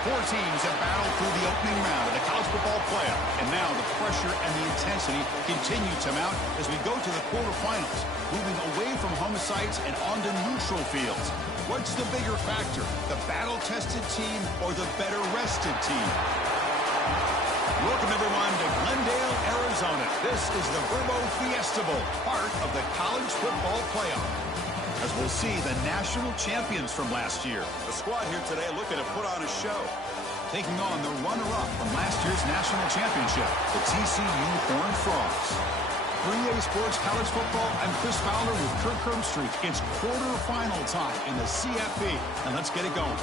Four teams have battled through the opening round of the college football playoff, and now the pressure and the intensity continue to mount as we go to the quarterfinals, moving away from home sites and onto neutral fields. What's the bigger factor, the battle-tested team or the better-rested team? Welcome, everyone, to Glendale, Arizona. This is the Verbo Fiesta Bowl, part of the college football playoff. As we'll see the national champions from last year. The squad here today looking to put on a show. Taking on the runner-up from last year's national championship, the TCU Horned Frogs. 3A Sports College Football, I'm Chris Fowler with Kirk Herbstreit. It's quarterfinal time in the CFP, and let's get it going.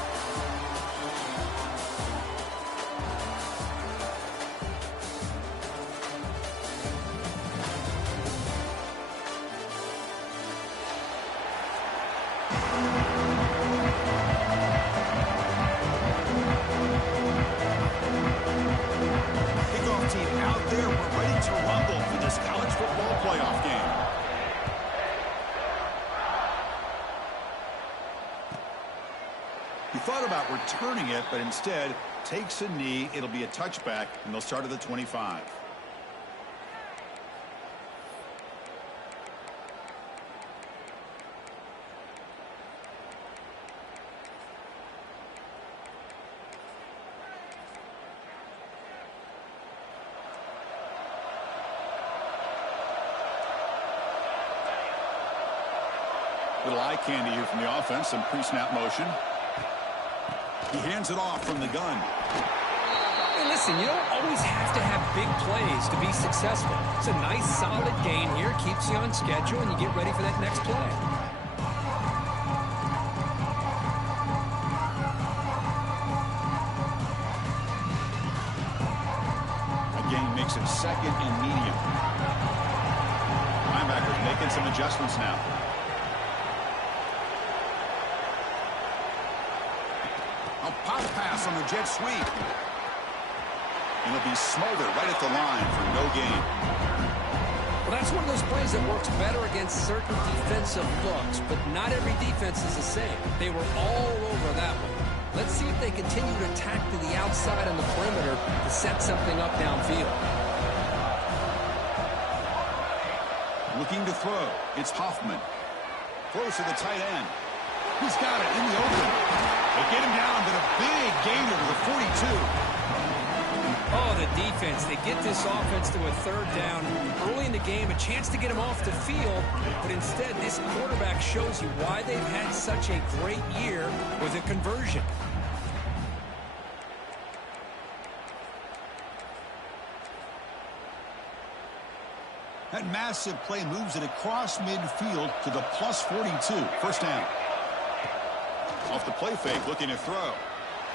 Returning it, but instead takes a knee. It'll be a touchback, and they'll start at the 25. Little eye candy here from the offense, some pre-snap motion. He hands it off from the gun. Hey, listen, you don't always have to have big plays to be successful. It's a nice, solid gain here. Keeps you on schedule, and you get ready for that next play. Again, makes it second and medium. Linebackers making some adjustments now. A pop pass on the jet sweep. And it'll be smothered right at the line for no gain. Well, that's one of those plays that works better against certain defensive looks, but not every defense is the same. They were all over that one. Let's see if they continue to attack to the outside on the perimeter to set something up downfield. Looking to throw. It's Hoffman. Throws to the tight end. He's got it in the open. They get him down, but a big gainer to the 42. Oh, the defense. They get this offense to a third down. Early in the game, a chance to get him off the field. But instead, this quarterback shows you why they've had such a great year with a conversion. That massive play moves it across midfield to the plus 42. First down. Off the play fake, looking to throw.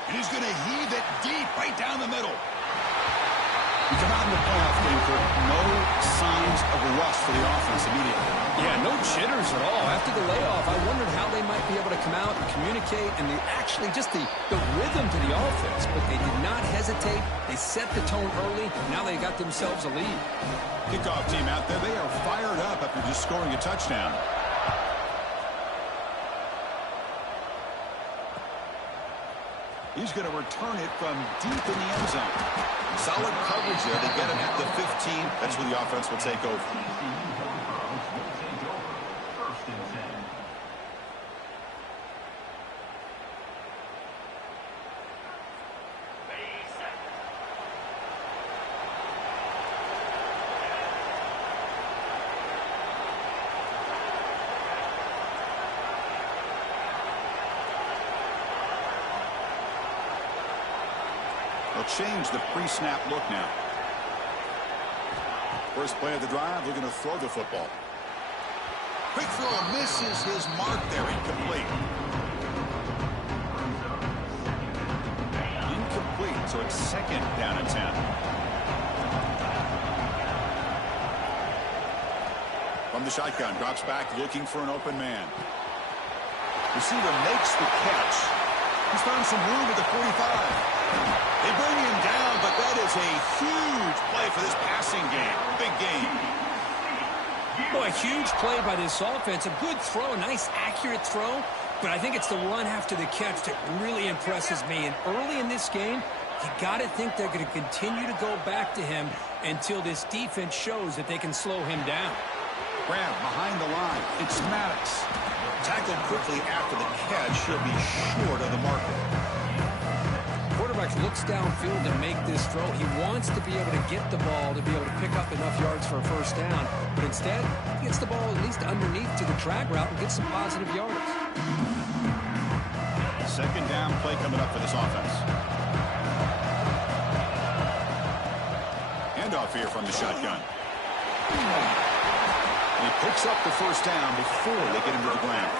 And he's going to heave it deep right down the middle. We come out in the playoff game for no signs of rust for the offense immediately. Yeah, no jitters at all. After the layoff, I wondered how they might be able to come out and communicate and actually just the rhythm to the offense. But they did not hesitate. They set the tone early. Now they got themselves a lead. Kickoff team out there. They are fired up after just scoring a touchdown. He's going to return it from deep in the end zone. Solid coverage there. They get him at the 15. That's where the offense will take over. They'll change the pre-snap look now. First play of the drive, looking to throw the football. Quick throw misses his mark there, incomplete. Incomplete, so it's second down and 10. From the shotgun, drops back, looking for an open man. Receiver makes the catch. He's found some room at the 45. They bring him down, but that is a huge play for this passing game. Big game. Boy, a huge play by this offense. A good throw, a nice accurate throw. but I think it's the run after the catch that really impresses me. And early in this game, you got to think they're going to continue to go back to him until this defense shows that they can slow him down. Grab behind the line. It's Maddox. Tackled quickly after the catch. He'll be short of the marker. Quarterback looks downfield to make this throw. He wants to be able to get the ball to be able to pick up enough yards for a first down. But instead, he gets the ball at least underneath to the drag route and gets some positive yards. Second down play coming up for this offense. Handoff here from the shotgun. And he picks up the first down before they get him to the ground.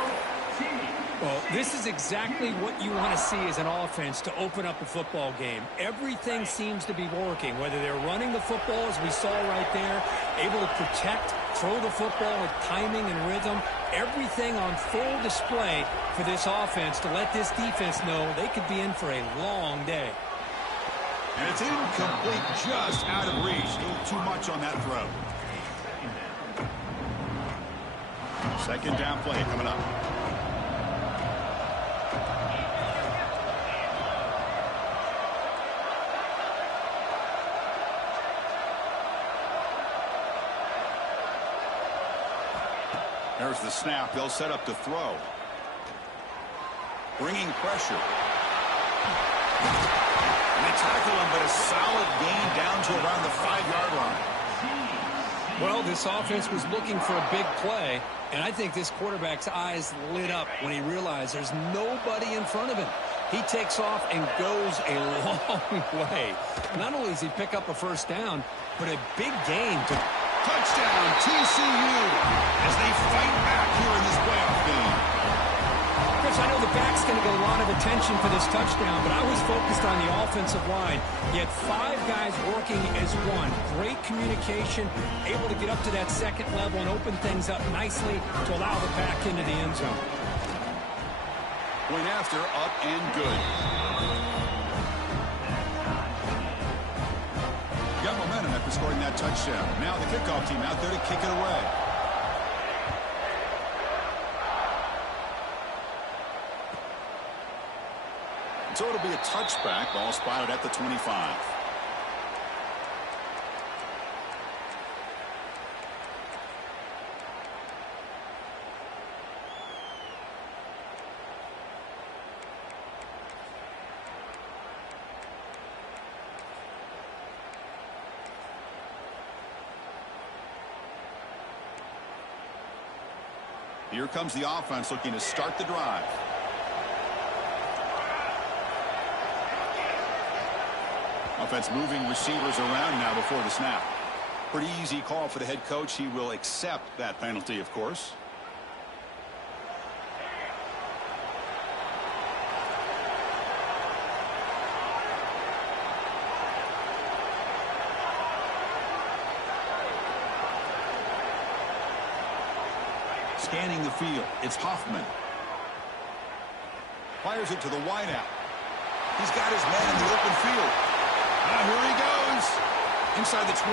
Well, this is exactly what you want to see as an offense to open up a football game. Everything seems to be working, whether they're running the football, as we saw right there, able to protect, throw the football with timing and rhythm. Everything on full display for this offense to let this defense know they could be in for a long day. And it's incomplete, just out of reach. A little too much on that throw. Second down play coming up. There's the snap. They'll set up to throw. Bringing pressure. And they tackle him, but a solid gain down to around the 5-yard line. Well, this offense was looking for a big play, and I think this quarterback's eyes lit up when he realized there's nobody in front of him. He takes off and goes a long way. Not only does he pick up a first down, but a big gain to touchdown TCU as they fight back here in this playoff game. Chris, I know the back's going to get a lot of attention for this touchdown, but I was focused on the offensive line. You had 5 guys working as one. Great communication, able to get up to that second level and open things up nicely to allow the back into the end zone. Point after, up and good. Got momentum after scoring that touchdown. Now the kickoff team out there to kick it away. So it'll be a touchback. Ball spotted at the 25. Here comes the offense looking to start the drive. Offense moving receivers around now before the snap. Pretty easy call for the head coach. He will accept that penalty, of course. Scanning the field, it's Hoffman. Fires it to the wideout. He's got his man in the open field. Here he goes. Inside the 20.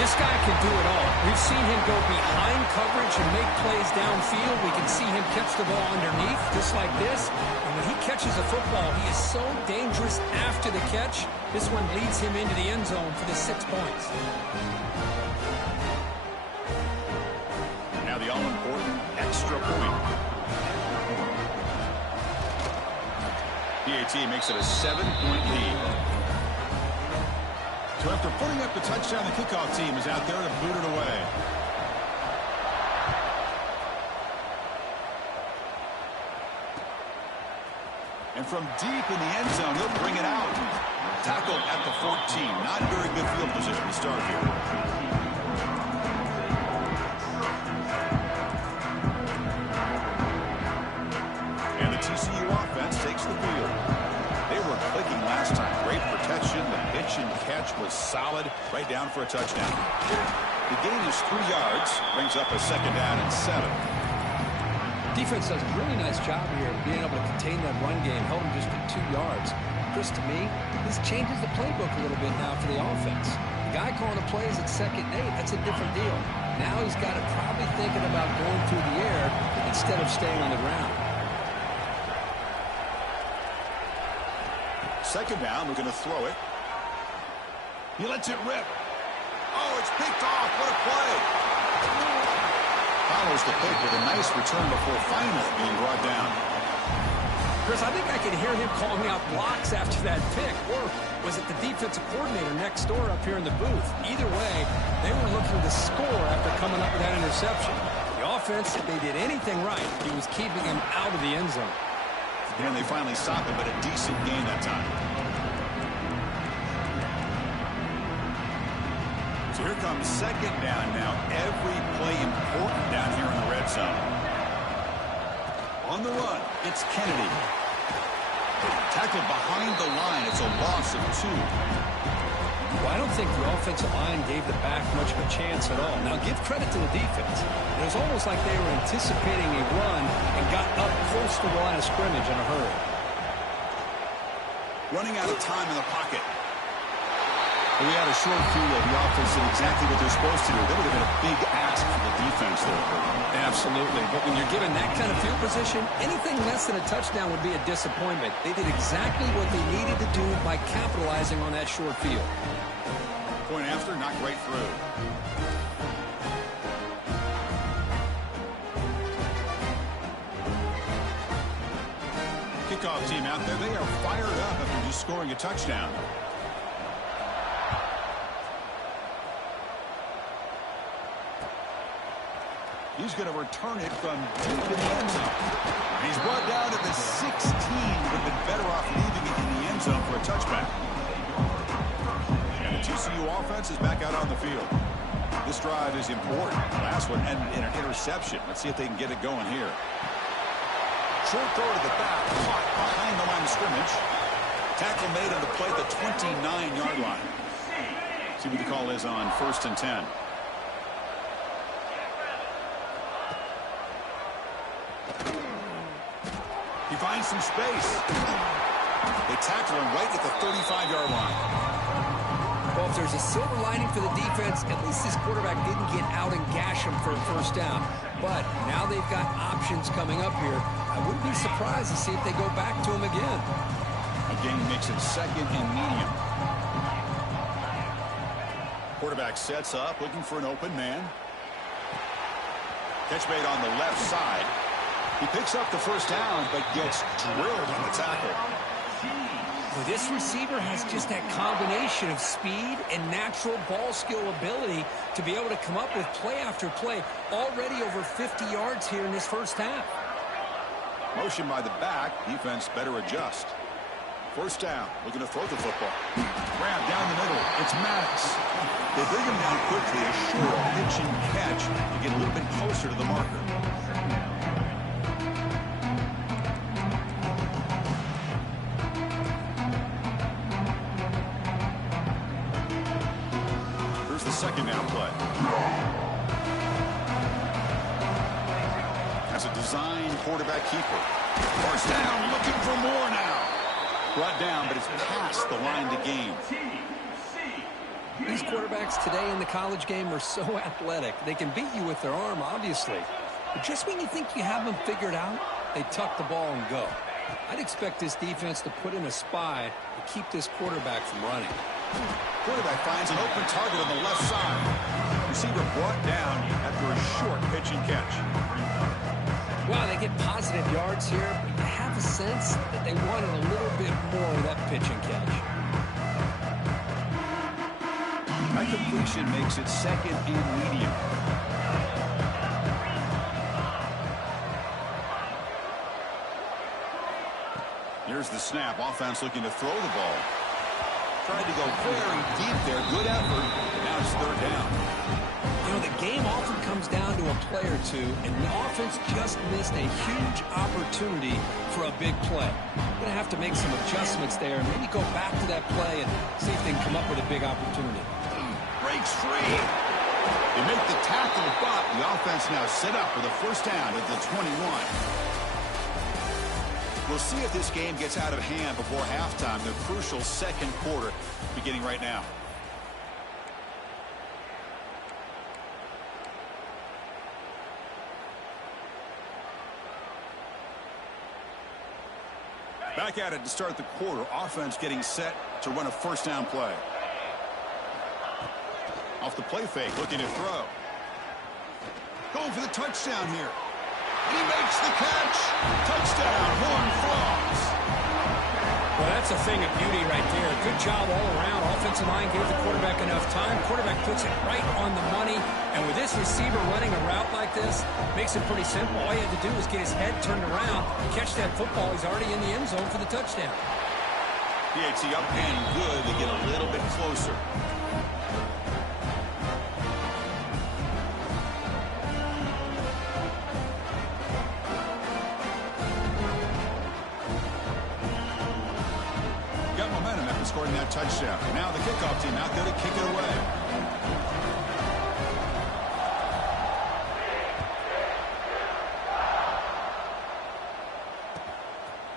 This guy can do it all. We've seen him go behind coverage and make plays downfield. We can see him catch the ball underneath, just like this. And when he catches a football, he is so dangerous after the catch. This one leads him into the end zone for the 6 points. And now the all-important extra point. PAT makes it a 7-point lead. So after putting up the touchdown, the kickoff team is out there to boot it away. And from deep in the end zone, he'll bring it out. Tackled at the 14. Not very good field position to start here. TCU offense takes the field. They were clicking last time. Great protection. The pitch and catch was solid. Right down for a touchdown. The gain is 3 yards. Brings up a second down and 7. Defense does a really nice job here of being able to contain that run game. Held him just at 2 yards. Chris, to me, this changes the playbook a little bit now for the offense. The guy calling the plays at 2nd and 8, that's a different deal. Now he's got it probably thinking about going through the air instead of staying on the ground. Second down, looking to throw it. He lets it rip. Oh, it's picked off. What a play. Follows the pick with a nice return before finally being brought down. Chris, I think I could hear him calling out blocks after that pick. Or was it the defensive coordinator next door up here in the booth? Either way, they were looking to score after coming up with that interception. The offense, if they did anything right, he was keeping him out of the end zone. And they finally stopped him, but a decent gain that time. So here comes second down now. Every play important down here in the red zone. On the run, it's Kennedy. Tackled behind the line. It's a loss of 2. Well, I don't think the offensive line gave the back much of a chance at all. Now, give credit to the defense. It was almost like they were anticipating a run and got up close to the line of scrimmage in a hurry. Running out of time in the pocket. We had a short field. The offense did exactly what they're supposed to do. That would have been a big ask for the defense there. Absolutely. But when you're given that kind of field position, anything less than a touchdown would be a disappointment. They did exactly what they needed to do by capitalizing on that short field. Point after, knocked right through. Kickoff team out there. They are fired up after just scoring a touchdown. He's going to return it from deep in the end zone. He's brought down to the 16. Would have been better off leaving it in the end zone for a touchback. And the TCU offense is back out on the field. This drive is important. The last one ended in an interception. Let's see if they can get it going here. Short throw to the back, caught behind the line of scrimmage. Tackle made on the play at the 29-yard line. See what the call is on 1st and 10. He finds some space. They tackle him right at the 35-yard line. Well, if there's a silver lining for the defense, at least this quarterback didn't get out and gash him for a first down. But now they've got options coming up here. I wouldn't be surprised to see if they go back to him again. Again, makes it second and medium. Quarterback sets up, looking for an open man. Catch made on the left side. He picks up the first down, but gets drilled on the tackle. Well, this receiver has just that combination of speed and natural ball skill ability to be able to come up with play after play. Already over 50 yards here in this first half. Motion by the back. Defense better adjust. First down. Looking to throw the football. Grab down the middle. It's Maddox. They bring him down quickly. A short pitch and catch to get a little bit closer to the marker. Here's the second down play. That's a design quarterback keeper. First down, looking for more now. Brought down, but it's past the line to gain. These quarterbacks today in the college game are so athletic. They can beat you with their arm, obviously. But just when you think you have them figured out, they tuck the ball and go. I'd expect this defense to put in a spy to keep this quarterback from running. Quarterback finds an open target on the left side. Receiver brought down after a short pitch and catch. Well, they get positive yards here, but you have a sense that they wanted a little bit more of that pitch and catch. That completion makes it second and medium. Here's the snap. Offense looking to throw the ball. Tried to go very deep there. Good effort. And now it's third down. You know, the game often comes down to a play or two, and the offense just missed a huge opportunity for a big play. They're going to have to make some adjustments there, maybe go back to that play and see if they can come up with a big opportunity. Breaks free. They make the tackle, but the offense now set up for the first down at the 21. We'll see if this game gets out of hand before halftime. The crucial second quarter beginning right now. Back at it to start the quarter. Offense getting set to run a first down play. Off the play fake, looking to throw. Going for the touchdown here. He makes the catch. Touchdown, Horned Frogs. Well, that's a thing of beauty right there. Good job all around. Offensive line gave the quarterback enough time. Quarterback puts it right on the money. And with this receiver running a route like this, makes it pretty simple. All you have to do is get his head turned around, catch that football. He's already in the end zone for the touchdown. PAT up and good. They get a little bit closer. Got momentum after scoring that touchdown. Now the kickoff team out there to kick it away.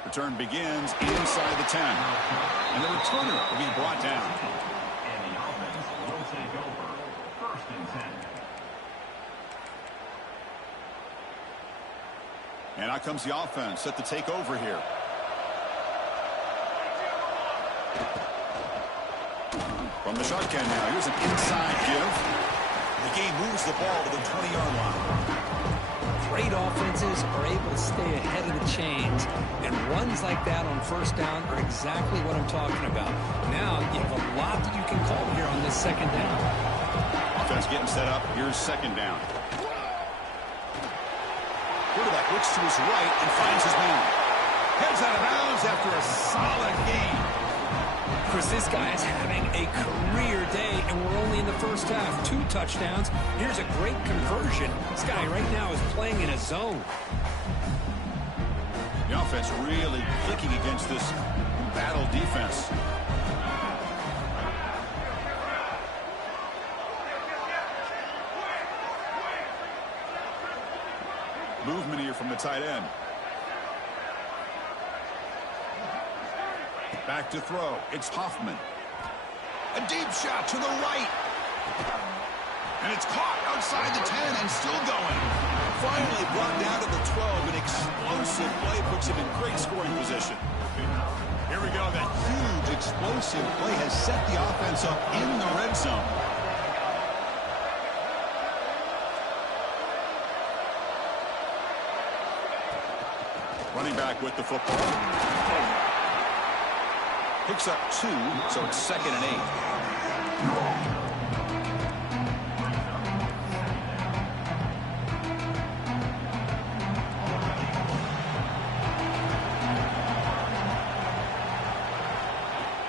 Return begins inside the 10. And the returner will be brought down. And the offense will take over. 1st and 10. And out comes the offense set to take over here. From the shotgun now, here's an inside give. The game moves the ball to the 20-yard line. Great offenses are able to stay ahead of the chains, and runs like that on first down are exactly what I'm talking about. Now, you have a lot that you can call here on this second down. Offense getting set up. Here's second down. Quarterback looks to his right and finds his man. Heads out of bounds after a solid game. Of course, this guy is having a career day, and we're only in the first half. 2 touchdowns. Here's a great conversion. This guy right now is playing in a zone. The offense really clicking against this battle defense. Movement here from the tight end. Back to throw. It's Hoffman. A deep shot to the right. And it's caught outside the 10 and still going. Finally brought down to the 12. An explosive play puts him in great scoring position. Here we go. That huge explosive play has set the offense up in the red zone. Running back with the football. Picks up 2, so it's 2nd and 8.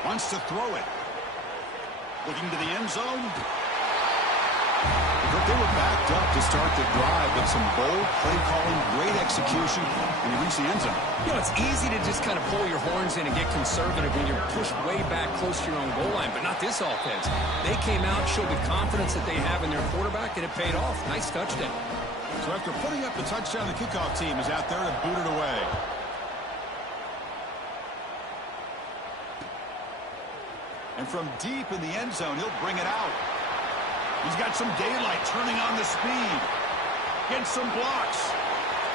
Wants to throw it. Looking to the end zone. But they were backed up to start the drive, but some bold play calling, great execution, and he reached the end zone. You know, it's easy to just kind of pull your horns in and get conservative when you're pushed way back close to your own goal line, but not this offense. They came out, showed the confidence that they have in their quarterback, and it paid off. Nice touchdown. So after putting up the touchdown, the kickoff team is out there to boot it away. And from deep in the end zone, he'll bring it out. He's got some daylight turning on the speed. Gets some blocks.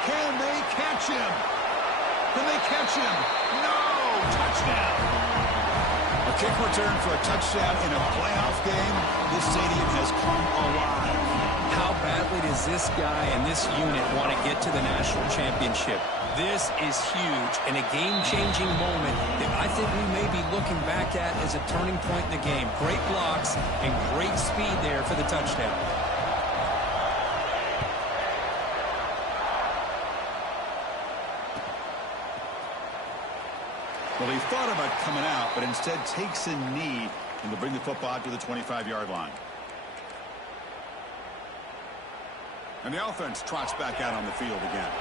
Can they catch him? Can they catch him? No! Touchdown! A kick return for a touchdown in a playoff game. This stadium has come alive. How badly does this guy and this unit want to get to the national championship? This is huge and a game-changing moment that I think we may be looking back at as a turning point in the game. Great blocks and great speed there for the touchdown. Well, he thought about coming out, but instead takes a knee and to bring the football to the 25-yard line. And the offense trots back out on the field again.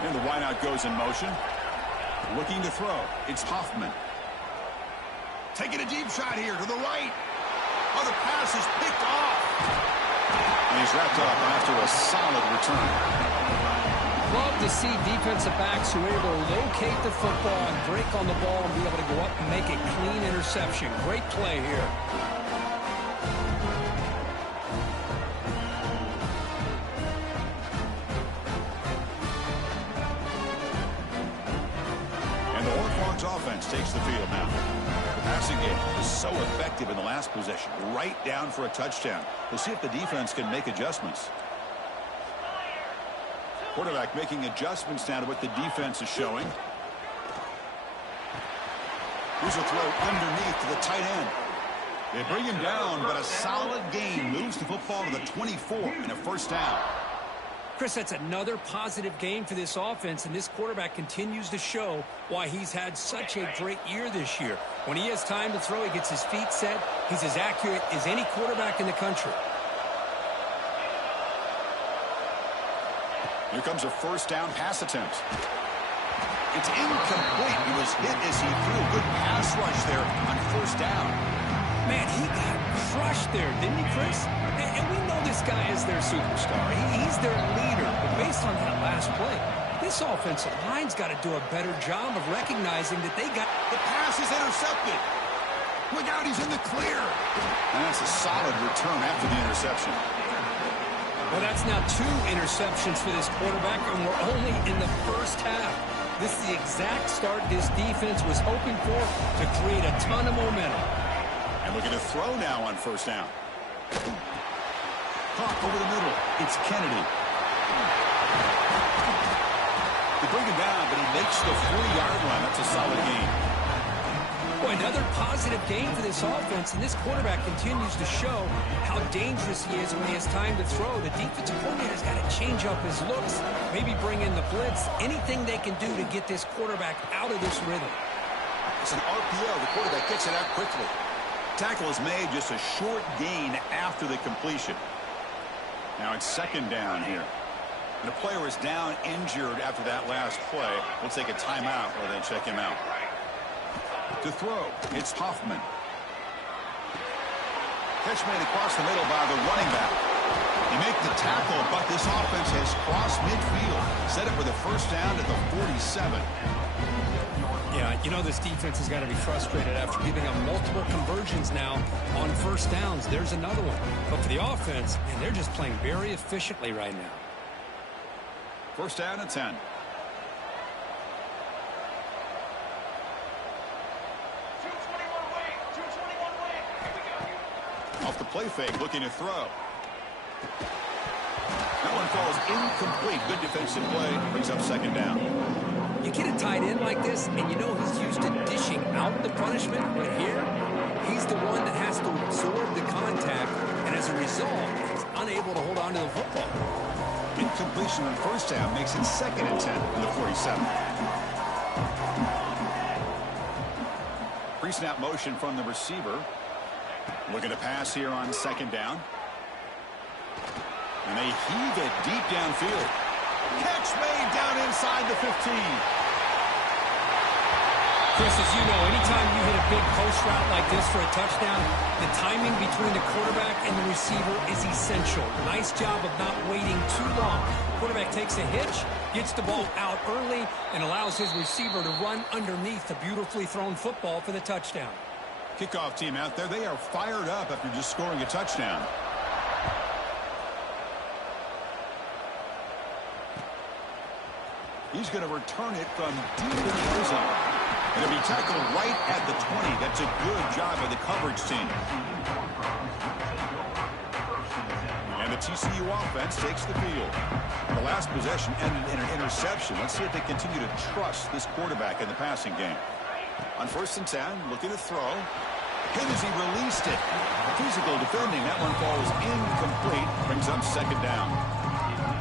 And the wideout goes in motion. Looking to throw. It's Hoffman. Taking a deep shot here to the right. Oh, the pass is picked off. And he's wrapped up after a solid return. Love to see defensive backs who are able to locate the football and break on the ball and be able to go up and make a clean interception. Great play here. Pittsburgh's offense takes the field now. The passing game was so effective in the last possession, right down for a touchdown. We'll see if the defense can make adjustments. Quarterback making adjustments now to what the defense is showing. Here's a throw underneath to the tight end. They bring him down, but a solid gain moves the football to the 24 and a first down. Chris, that's another positive game for this offense, and this quarterback continues to show why he's had such a great year this year. When he has time to throw, he gets his feet set. He's as accurate as any quarterback in the country. Here comes a first down pass attempt. It's incomplete. He was hit as he threw a good pass rush there on first down. Man, he got crushed there, didn't he, Chris? And we know this guy is their superstar. He's their leader. But based on that last play, this offensive line's got to do a better job of recognizing that they got... The pass is intercepted. Look out, he's in the clear. And that's a solid return after the interception. Well, that's now 2 interceptions for this quarterback, and we're only in the first half. This is the exact start this defense was hoping for to create a ton of momentum. And looking to throw now on first down. Caught over the middle. It's Kennedy. They bring him down, but he makes the 40-yard line. That's a solid gain. Boy, another positive game for this offense, and this quarterback continues to show how dangerous he is when he has time to throw. The defensive coordinator's got to change up his looks, maybe bring in the blitz, anything they can do to get this quarterback out of this rhythm. It's an RPO. The quarterback gets it out quickly. Tackle is made, just a short gain after the completion. Now it's second down here. And the player is down injured after that last play. We'll take a timeout while they check him out. To throw, it's Hoffman. Catch made across the middle by the running back. They make the tackle, but this offense has crossed midfield. Set it for the first down at the 47. Yeah, you know this defense has got to be frustrated after giving up multiple conversions now on first downs. There's another one. But for the offense, man, they're just playing very efficiently right now. First down at 10. Off the play fake, looking to throw. That one falls incomplete. Good defensive play. Brings up second down. You get a tight end like this, and you know he's used to dishing out the punishment. But here, he's the one that has to absorb the contact, and as a result, he's unable to hold on to the football. Incompletion on first down makes it second and 10 in the 47. Pre-snap motion from the receiver. Looking to pass here on second down. And they heave it deep downfield. Catch made down inside the 15. Chris, as you know, anytime you hit a big post route like this for a touchdown, the timing between the quarterback and the receiver is essential. Nice job of not waiting too long. Quarterback takes a hitch, gets the ball out early, and allows his receiver to run underneath the beautifully thrown football for the touchdown. Kickoff team out there, they are fired up after just scoring a touchdown. He's going to return it from deep in the end zone. It'll be tackled right at the 20. That's a good job by the coverage team. And the TCU offense takes the field. The last possession ended in an interception. Let's see if they continue to trust this quarterback in the passing game. On first and 10, looking to throw. Hit as he released it. Physical defending. That one falls incomplete. Brings up second down.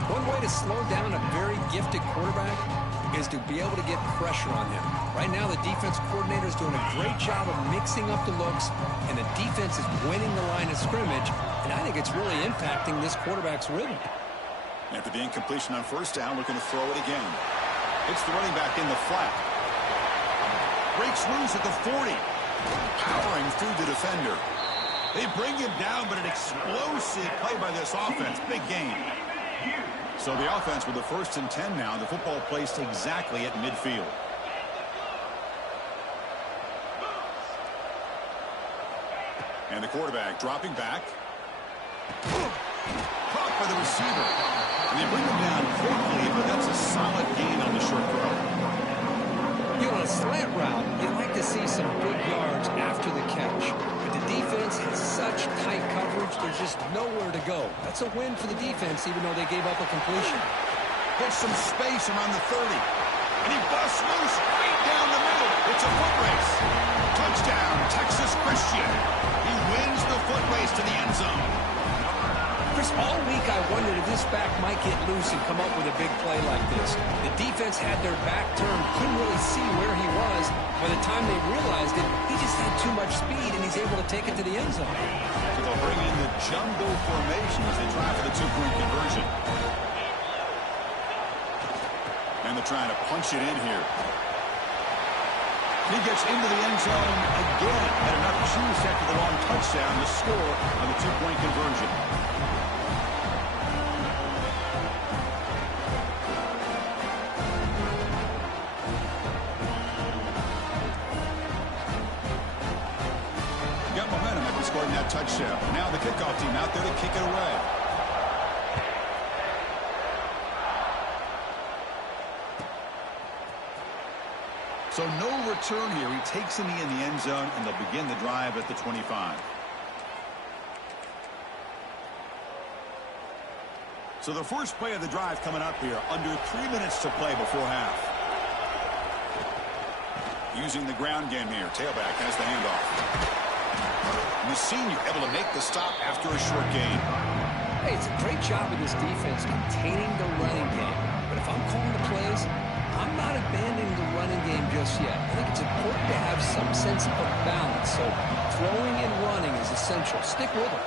One way to slow down a very gifted quarterback is to be able to get pressure on him. Right now, the defense coordinator is doing a great job of mixing up the looks, and the defense is winning the line of scrimmage, and I think it's really impacting this quarterback's rhythm. After the incompletion on first down, looking to throw it again. It's the running back in the flat. Breaks loose at the 40. Powering through the defender. They bring him down, but an explosive play by this offense. Big game. So the offense with the first and 10 now. The football placed exactly at midfield. And the quarterback dropping back. Caught by the receiver. And they bring him down quickly, but that's a solid gain on the short throw. You know, a slant route, you like to see some big yards after the catch. But the defense has such tight coverage, there's just nowhere to go. That's a win for the defense, even though they gave up a completion. Puts some space around the 30. And he busts loose right down the middle. It's a foot race. Touchdown, Texas Christian. He wins the foot race to the end zone. Chris, all week I wondered if this back might get loose and come up with a big play like this. The defense had their back turned, couldn't really see where he was. By the time they realized it, he just had too much speed, and he's able to take it to the end zone. So they'll bring in the jumbo formation as they try for the two-point conversion. And they're trying to punch it in here. He gets into the end zone again. Had enough juice after the long touchdown to score on the two-point conversion. Got momentum after scoring that touchdown. Now the kickoff team out there to kick it away. So no return here. He takes in the end zone, and they'll begin the drive at the 25. So the first play of the drive coming up here. Under 3 minutes to play before half. Using the ground game here. Tailback has the handoff. And the senior able to make the stop after a short gain. Hey, it's a great job of this defense containing the running game. But if I'm calling the plays, I'm not abandoning the running game just yet. I think it's important to have some sense of balance. So throwing and running is essential. Stick with it.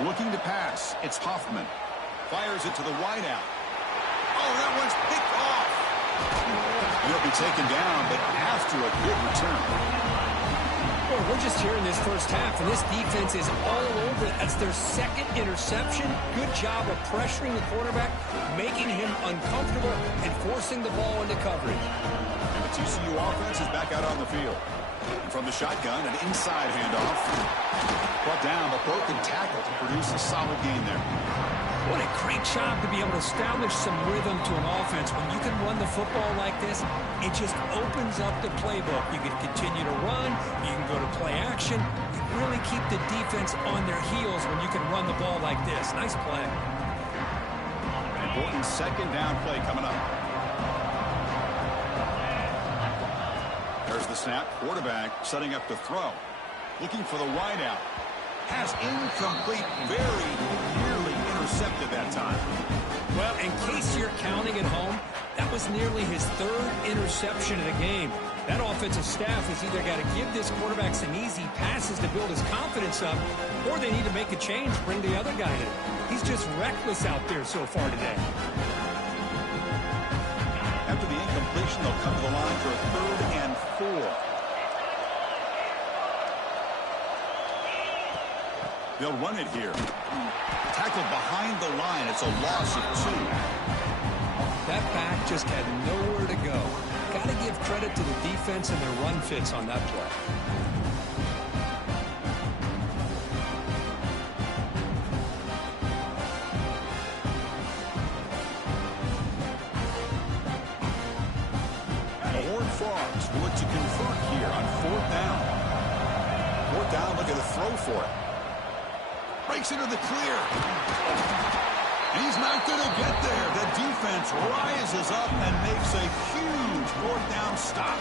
Looking to pass. It's Hoffman. Fires it to the wideout. Oh, that one's picked off. He'll be taken down, but after a good return. Well, we're just here in this first half, and this defense is all over it. That's their second interception. Good job of pressuring the quarterback, making him uncomfortable, and forcing the ball into coverage. And the TCU offense is back out on the field. And from the shotgun, an inside handoff. Brought down, but broken tackle to produce a solid gain there. What a great job to be able to establish some rhythm to an offense. When you can run the football like this, it just opens up the playbook. You can continue to run. You can go to play action. You really keep the defense on their heels when you can run the ball like this. Nice play. Important second down play coming up. There's the snap. Quarterback setting up to throw. Looking for the wideout. Has incomplete, very nearly intercepted that time. Well, in case you're counting at home, that was nearly his third interception of the game. That offensive staff has either got to give this quarterback some easy passes to build his confidence up, or they need to make a change, bring the other guy in. He's just reckless out there so far today. After the incompletion, they'll come to the line for a 3rd and 4. They'll run it here. Tackled behind the line. It's a loss of 2. That back just had nowhere to go. Got to give credit to the defense and their run fits on that play. The Horned Frogs will look to convert here on 4th down. 4th down, look at the throw for it. Breaks into the clear. He's not going to get there. The defense rises up and makes a huge 4th down stop.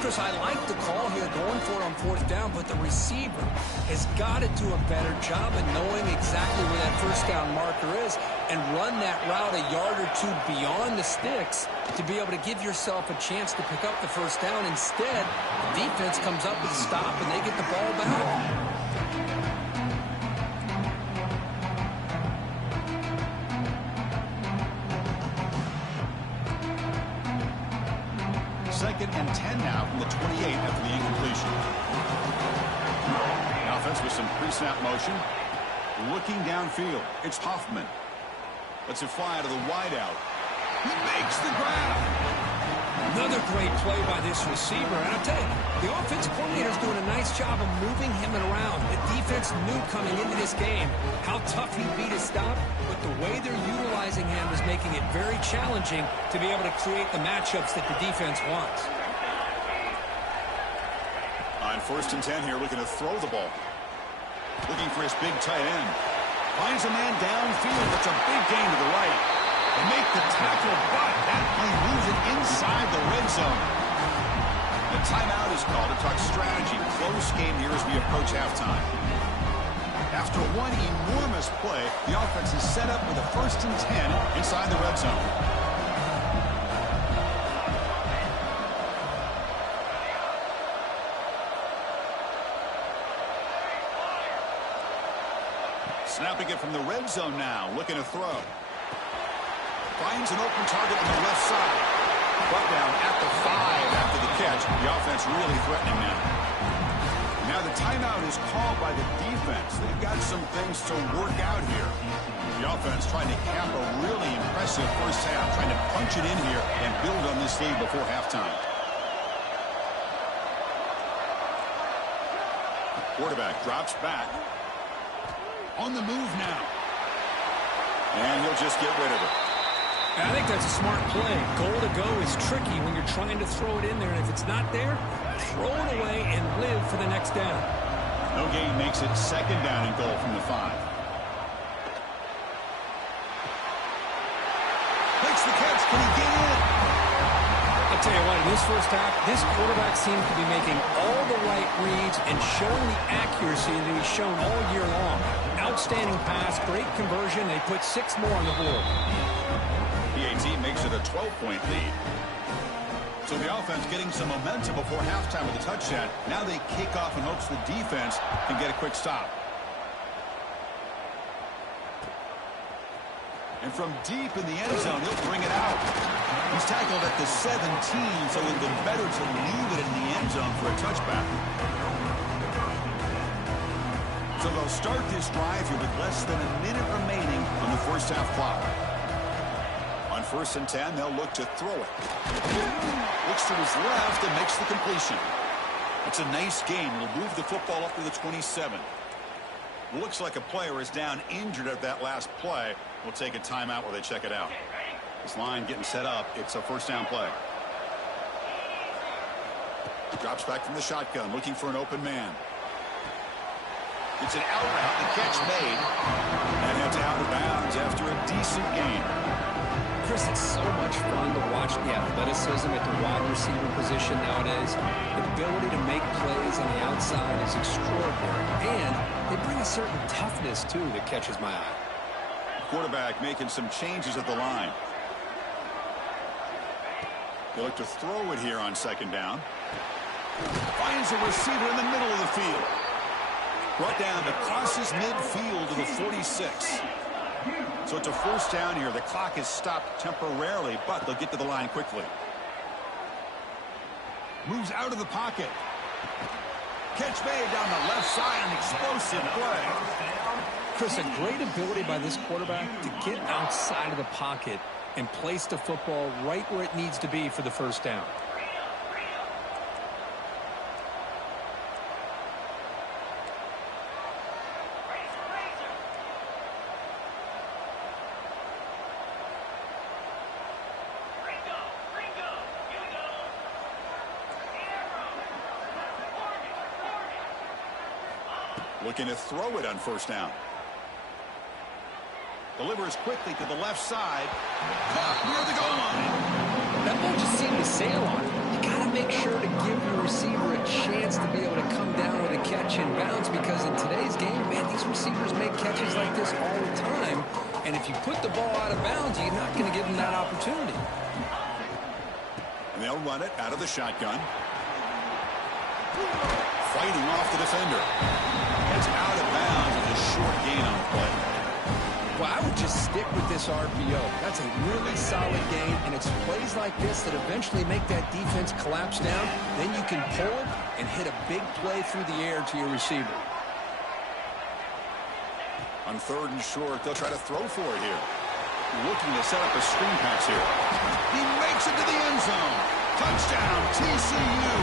Chris, I like the call here going for it on 4th down, but the receiver has got to do a better job of knowing exactly where that 1st down marker is and run that route a yard or 2 beyond the sticks to be able to give yourself a chance to pick up the 1st down. Instead, the defense comes up with a stop and they get the ball back. Second and 10 now from the 28 after the incompletion. The offense with some pre-snap motion. Looking downfield. It's Hoffman. Lets it fly to the wideout. He makes the grab. Another great play by this receiver. And I'll tell you, the offensive coordinator is doing a nice job of moving him around. The defense knew coming into this game how tough he'd be to stop, but the way they're utilizing passing hand was making it very challenging to be able to create the matchups that the defense wants. On 1st and 10 here, looking to throw the ball. Looking for his big tight end. Finds a man downfield. That's a big gain to the right. They make the tackle, but that play moves it inside the red zone. The timeout is called to talk strategy. Close game here as we approach halftime. After one enormous play, the offense is set up with a 1st and 10 inside the red zone. Snapping it from the red zone now, looking to throw. Finds an open target on the left side. Brought down at the 5 after the catch. The offense really threatening now. Now the timeout is called by the defense. They've got some things to work out here. The offense trying to cap a really impressive first half, trying to punch it in here and build on this lead before halftime. Quarterback drops back. On the move now. And he'll just get rid of it. I think that's a smart play. Goal to go is tricky when you're trying to throw it in there, and if it's not there, throw it away and live for the next down. No gain makes it 2nd down and goal from the 5. Makes the catch. Can he get in? I'll tell you what, in this first half, this quarterback seems to be making all the right reads and showing the accuracy that he's shown all year long. Outstanding pass, great conversion. They put 6 more on the board. PAT makes it a 12-point lead. So the offense getting some momentum before halftime with a touchdown. Now they kick off in hopes the defense can get a quick stop. And from deep in the end zone, he'll bring it out. He's tackled at the 17, so it would have been better to leave it in the end zone for a touchback. So they'll start this drive here with less than a minute remaining on the first half clock. On 1st and 10, they'll look to throw it. Looks to his left and makes the completion. It's a nice gain. It'll move the football up to the 27. Looks like a player is down injured at that last play. We'll take a timeout while they check it out. This line getting set up. It's a 1st down play. Drops back from the shotgun, looking for an open man. It's an out route. The catch made. And it's out of bounds after a decent gain. Chris, it's so much fun to watch the athleticism at the wide receiver position nowadays. The ability to make plays on the outside is extraordinary. And they bring a certain toughness, too, that catches my eye. Quarterback making some changes at the line. They look to throw it here on 2nd down. Finds a receiver in the middle of the field. Brought down to crosses midfield to the 46. So it's a 1st down here. The clock is stopped temporarily, but they'll get to the line quickly. Moves out of the pocket. Catch made down the left side, an explosive play. Chris, a great ability by this quarterback to get outside of the pocket and place the football right where it needs to be for the 1st down. Looking to throw it on 1st down. Delivers quickly to the left side. Caught near the goal line. That ball just seemed to sail on it. You got to make sure to give your receiver a chance to be able to come down with a catch in bounds, because in today's game, man, these receivers make catches like this all the time. And if you put the ball out of bounds, you're not going to give them that opportunity. And they'll run it out of the shotgun. Fighting off the defender. It's out of bounds with a short gain on the play. Well, I would just stick with this RPO. That's a really solid gain, and it's plays like this that eventually make that defense collapse down. Then you can pull it and hit a big play through the air to your receiver. On 3rd and short, they'll try to throw for it here. Looking to set up a screen pass here. He makes it to the end zone. Touchdown, TCU.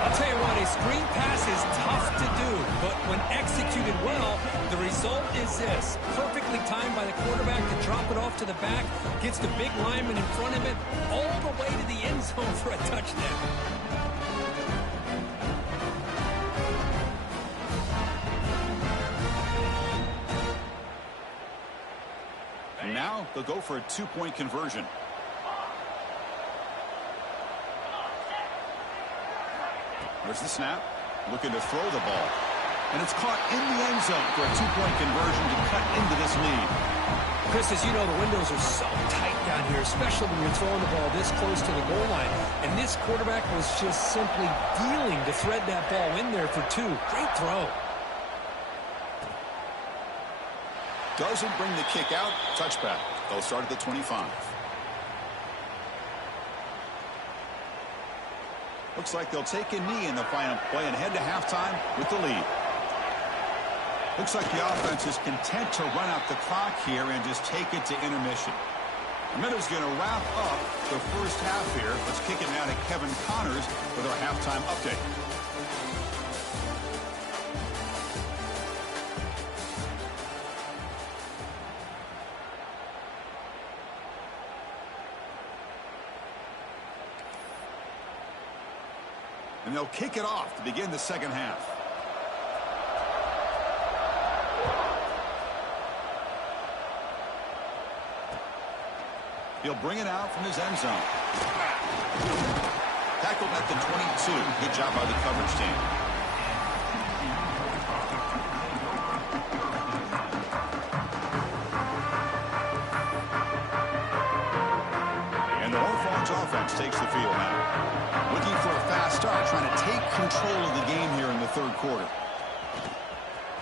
I'll tell you what, A screen pass is tough to do, but when executed well, the result is this. Perfectly timed by the quarterback to drop it off to the back, gets the big lineman in front of it, all the way to the end zone for a touchdown. And now they'll go for a two-point conversion. There's the snap. Looking to throw the ball. And it's caught in the end zone for a two-point conversion to cut into this lead. Chris, as you know, the windows are so tight down here, especially when you're throwing the ball this close to the goal line. And this quarterback was just simply dealing to thread that ball in there for two. Great throw. Doesn't bring the kick out. Touchback. They'll start at the 25. Looks like they'll take a knee in the final play and head to halftime with the lead. Looks like the offense is content to run out the clock here and just take it to intermission. The Minutes going to wrap up the first half here. Let's kick it now to Kevin Connors with our halftime update. And they'll kick it off to begin the second half. He'll bring it out from his end zone. Tackled at the 22. Good job by the coverage team. And the Horned Frogs offense takes the field now. Looking for a fast start, trying to take control of the game here in the third quarter.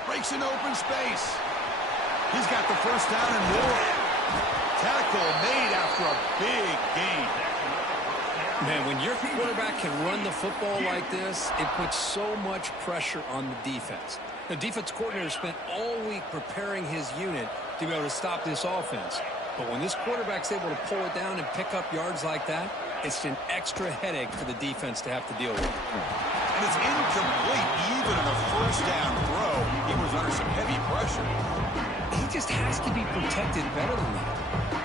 Breaks in open space. He's got the first down and more. Tackle made after a big gain. Man, when your quarterback can run the football like this, it puts so much pressure on the defense. The defense coordinator spent all week preparing his unit to be able to stop this offense. But when this quarterback's able to pull it down and pick up yards like that, it's an extra headache for the defense to have to deal with. And it's incomplete even in the first down throw. He was under some heavy pressure. He just has to be protected better than that.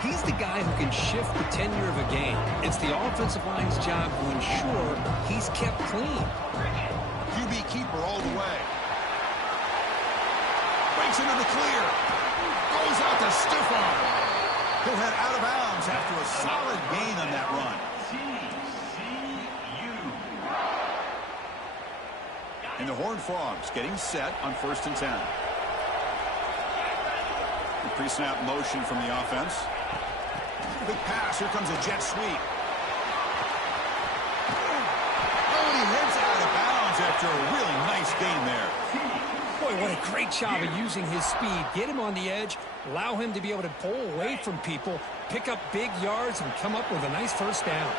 He's the guy who can shift the tenure of a game. It's the offensive line's job to ensure he's kept clean. QB keeper all the way. Breaks into the clear. Goes out to stiff arm. He'll head out of bounds after a solid gain on that run. And the Horned Frogs getting set on 1st and 10. The pre-snap motion from the offense. Big pass. Here comes a jet sweep. Oh, and he heads out of bounds after a really nice gain there. Boy, what a great job of using his speed. Get him on the edge, allow him to be able to pull away from people, pick up big yards, and come up with a nice first down.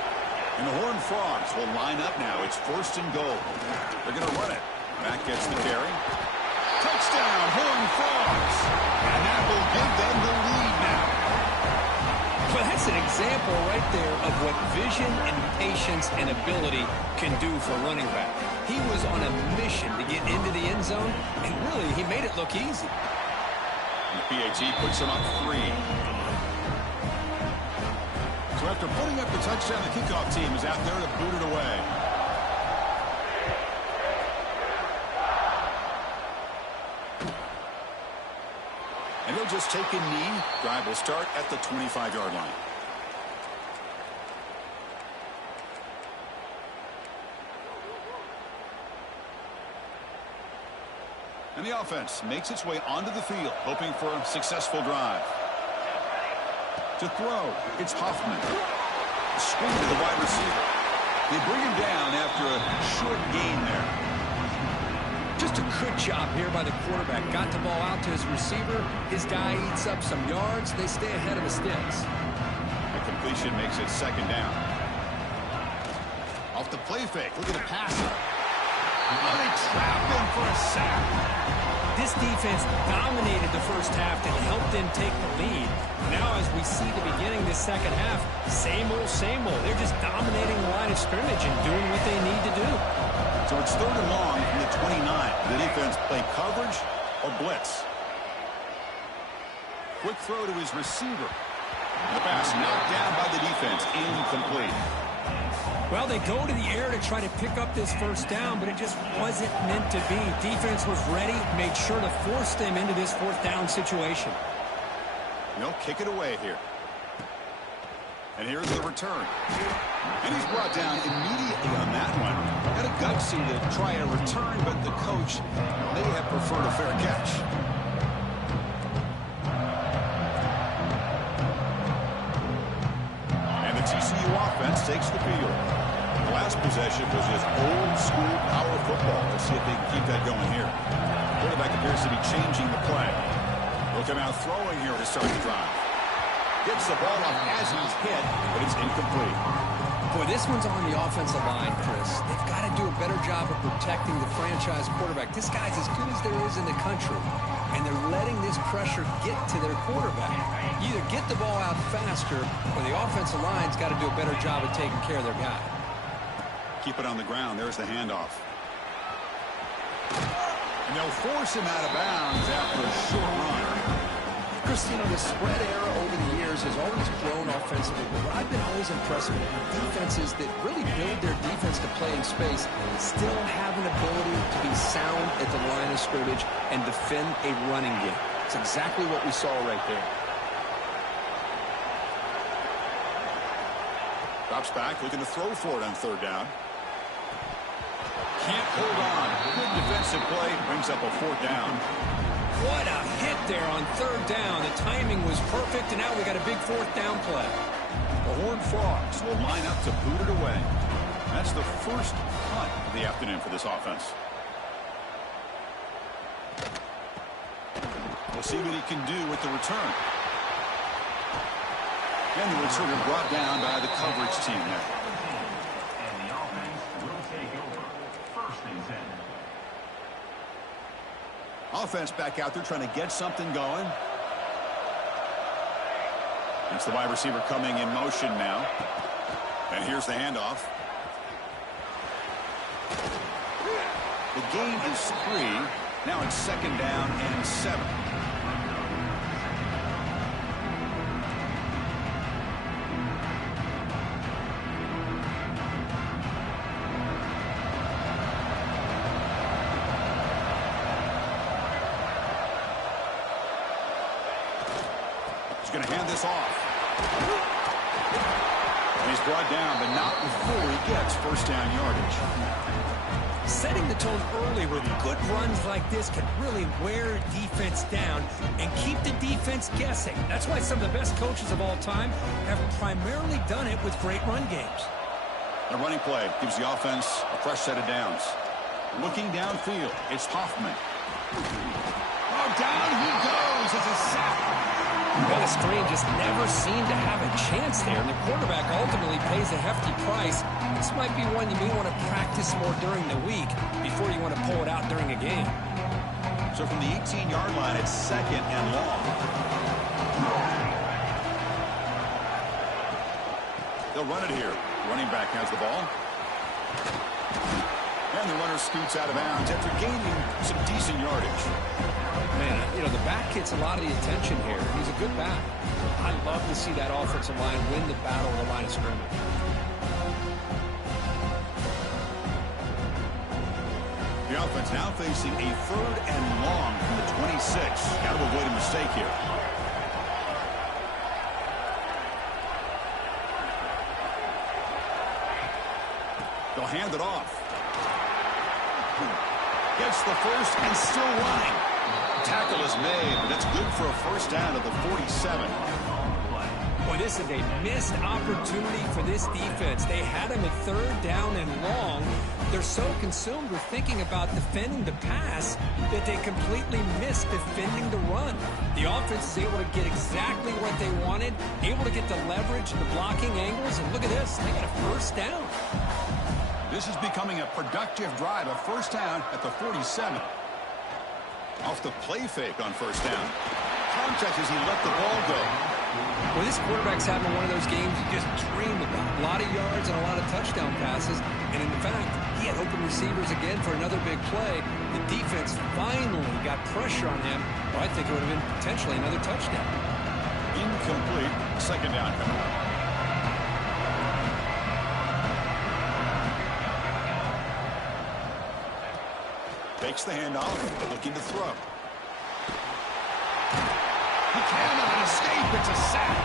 And the Horned Frogs will line up now. It's 1st and goal. They're going to run it. Matt gets the carry. Touchdown, Horned Frogs. And that will give them the lead now. Well, that's an example right there of what vision and patience and ability can do for a running back. He was on a mission to get into the end zone, and really, he made it look easy. And the PAT puts him up 3. So after putting up the touchdown, the kickoff team is out there to boot it away. And he'll just take a knee. Drive will start at the 25-yard line. And the offense makes its way onto the field, hoping for a successful drive. To throw, it's Hoffman. Screen to the wide receiver. They bring him down after a short gain there. Just a good job here by the quarterback. Got the ball out to his receiver. His guy eats up some yards. They stay ahead of the sticks. The completion makes it 2nd down. Off the play fake. Look at the pass. Oh, they trap him for a sack. This defense dominated the first half and helped them take the lead. Now, as we see the beginning of the second half, same old, same old. They're just dominating the line of scrimmage and doing what they need to do. So it's 3rd and long from the 29. The defense play coverage or blitz. Quick throw to his receiver. The pass knocked down by the defense. Incomplete. Well, they go to the air to try to pick up this first down, but it just wasn't meant to be. Defense was ready, made sure to force them into this 4th down situation. They'll kick it away here. And here's the return. And he's brought down immediately on that one. Had a gutsy to try a return, but the coach may have preferred a fair catch. And the TCU offense takes the field. The last possession was just old-school power football. Let's see if they can keep that going here. Quarterback appears to be changing the play. He'll come out throwing here to start the drive. Gets the ball off as he's hit, but it's incomplete. Boy, this one's on the offensive line, Chris. They've got to do a better job of protecting the franchise quarterback. This guy's as good as there is in the country, and they're letting this pressure get to their quarterback. You either get the ball out faster, or the offensive line's got to do a better job of taking care of their guy. Keep it on the ground. There's the handoff. And they'll force him out of bounds after a short run. Chris, you know, the spread era over the years has always grown offensively, but what I've been always impressed with defenses that really build their defense to play in space still have an ability to be sound at the line of scrimmage and defend a running game. It's exactly what we saw right there. Drops back, looking to throw for it on 3rd down. Can't hold on. Good defensive play, brings up a 4th down. What a hit there on 3rd down. The timing was perfect, and now we got a big 4th down play. The Horned Frogs will line up to boot it away. That's the first punt of the afternoon for this offense. We'll see what he can do with the return. And the returner brought down by the coverage team there. And the offense will take over. 1st and 10. Offense back out there trying to get something going. It's the wide receiver coming in motion now. And here's the handoff. The gain is 3. Now it's 2nd down and 7. Going to hand this off. And he's brought down, but not before he gets 1st down yardage. Setting the tone early with good runs like this can really wear defense down and keep the defense guessing. That's why some of the best coaches of all time have primarily done it with great run games. A running play gives the offense a fresh set of downs. Looking downfield, it's Hoffman. Oh, down he goes. It's a sack. Well, the screen just never seemed to have a chance there, and the quarterback ultimately pays a hefty price. This might be one you may want to practice more during the week before you want to pull it out during a game. So from the 18-yard line, it's 2nd and long. They'll run it here. Running back has the ball. And the runner scoots out of bounds after gaining some decent yardage. Man, you know, the back gets a lot of the attention here. He's a good back. I love to see that offensive line win the battle on the line of scrimmage. The offense now facing a 3rd and long from the 26. Got to avoid a mistake here. They'll hand it off. Gets the 1st and still running. Tackle is made, but that's good for a 1st down at the 47. Boy, this is a missed opportunity for this defense. They had him at 3rd down and long. They're so consumed with thinking about defending the pass that they completely missed defending the run. The offense is able to get exactly what they wanted, able to get the leverage and the blocking angles, and look at this, they got a 1st down. This is becoming a productive drive, a 1st down at the 47. Off the play fake on first down. Contact as he let the ball go. Well, this quarterback's having one of those games you just dream about. A lot of yards and a lot of touchdown passes. And in fact, he had open receivers again for another big play. The defense finally got pressure on him. Well, I think it would have been potentially another touchdown. Incomplete. Second down coming up. Fakes the handoff, looking to throw. He cannot escape. It's a sack.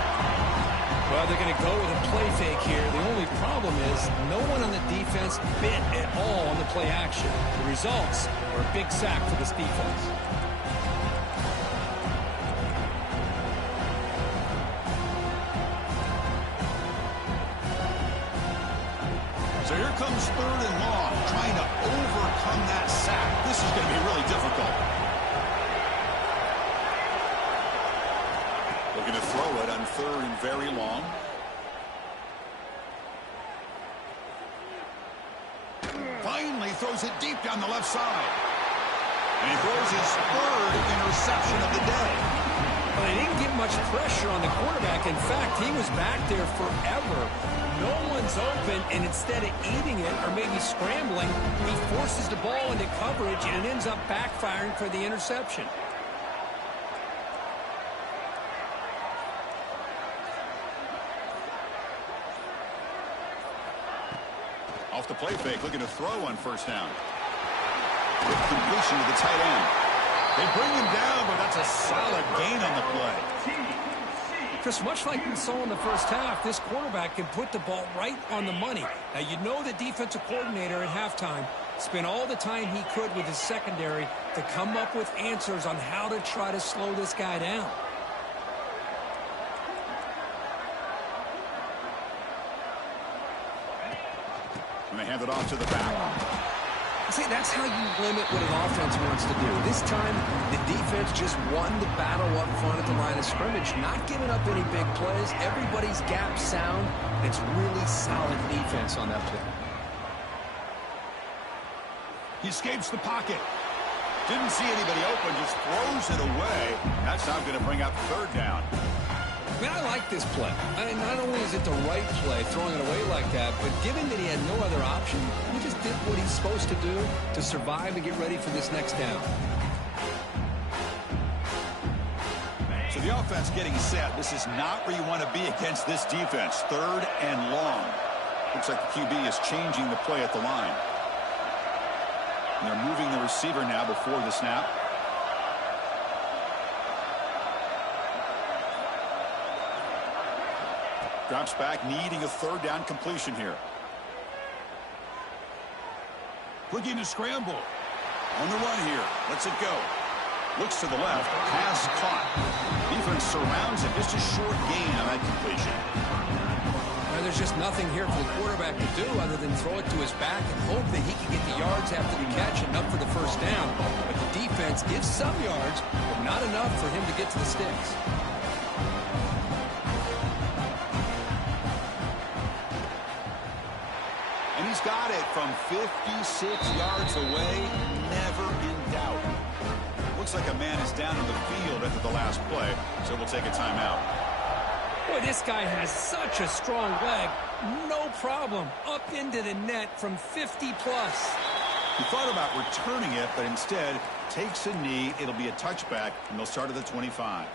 Well, they're going to go with a play fake here. The only problem is no one on the defense bit at all on the play action. The results are a big sack for this defense. So here comes third and long, trying to overcome that sack. This is going to be really difficult. Looking to throw it on third and very long. Finally throws it deep down the left side. And he throws his third interception of the day. Well, they didn't get much pressure on the quarterback. In fact, he was back there forever. No one's open, and instead of eating it or maybe scrambling, he forces the ball into coverage and ends up backfiring for the interception. Off the play fake, looking to throw on first down. Quick completion to the tight end. They bring him down, but that's a solid gain on the play. Chris, much like we saw in the first half, this quarterback can put the ball right on the money. Now, you know the defensive coordinator at halftime spent all the time he could with his secondary to come up with answers on how to try to slow this guy down. And they hand it off to the back. See, that's how you limit what an offense wants to do. This time, the defense just won the battle up front at the line of scrimmage, not giving up any big plays. Everybody's gap sound. It's really solid defense on that play. He escapes the pocket. Didn't see anybody open, just throws it away. That's now going to bring up third down. I mean, I like this play. I mean, not only is it the right play, throwing it away like that, but given that he had no other option, he just did what he's supposed to do to survive and get ready for this next down. So the offense getting set. This is not where you want to be against this defense. Third and long. Looks like the QB is changing the play at the line. And they're moving the receiver now before the snap. Drops back, needing a third down completion here. Looking to scramble. On the run here. Lets it go. Looks to the left. Pass caught. Defense surrounds him. Just a short gain on that completion. Now, there's just nothing here for the quarterback to do other than throw it to his back and hope that he can get the yards after the catch and up for the first down. But the defense gives some yards, but not enough for him to get to the sticks. And he's got it from 56 yards away, never in doubt. Looks like a man is down on the field after the last play, so we'll take a timeout. Boy, this guy has such a strong leg. No problem. Up into the net from 50 plus. He thought about returning it, but instead takes a knee. It'll be a touchback, and they'll start at the 25.